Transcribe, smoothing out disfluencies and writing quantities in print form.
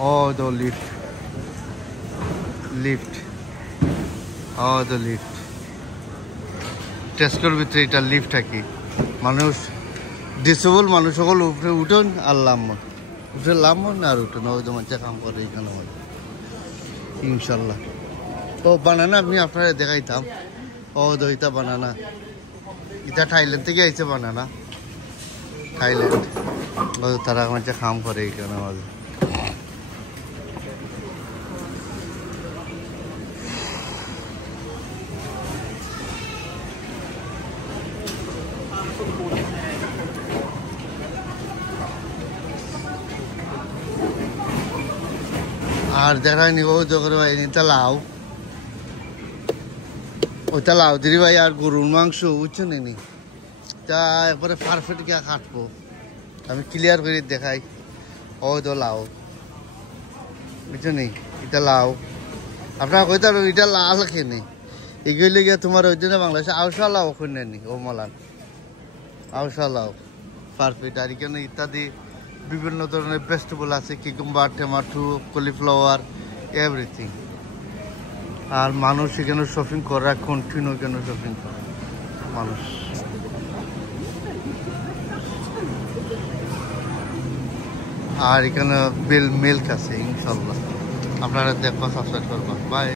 Oh, the lift. Lift. Oh, the lift. টেস্কোর ভিতরে এটা লিফট থাকি মানুষ ডিসেবল মানুষ সকল উপরে উঠুন আর লামন উপরে লামন আর উঠুন ওই তো মানুষ কাম করে এখানে ইনশাল্লাহ। ও বানানা আমি আপনারা দেখাইতাম। ও দইটা বানানা এটা থাইল্যান্ড থেকে আইছে বানানা থাইল্যান্ড। ও তারা মানুষ কাম করে এখানে আমাদের আর দেখায়নি ও জগরে ভাই এটা লাউ ওইটা লাউ দিদি ভাই আর গরুর মাংস বুঝছো নি তা একবারে পারফেক্ট গিয়া কাটবো আমি ক্লিয়ার করে দেখাই। ও তো লাউ বুঝছো নি এটা লাউ আপনার কইতার এটা লাল খেয়ে এগুলি গিয়ে তোমার ওই জন্য বাংলাদেশে আউশা লাউ ওখানে নি ও মলান আউশা লাউ পারফেক্ট। আর এখানে ইত্যাদি বিভিন্ন ধরনের ভেজিটেবল আছে কিকুম্বার টমেটো কলিফ্লাওয়ার এভরিথিং। আর মানুষ এখানে শপিং করে কন্টিনিউ এখানে শপিং করে মানুষ। আর এখানে মিল্ক আছে ইনশাল্লাহ আপনারা দেখবা সাবস্ক্রাইব করবা বাই।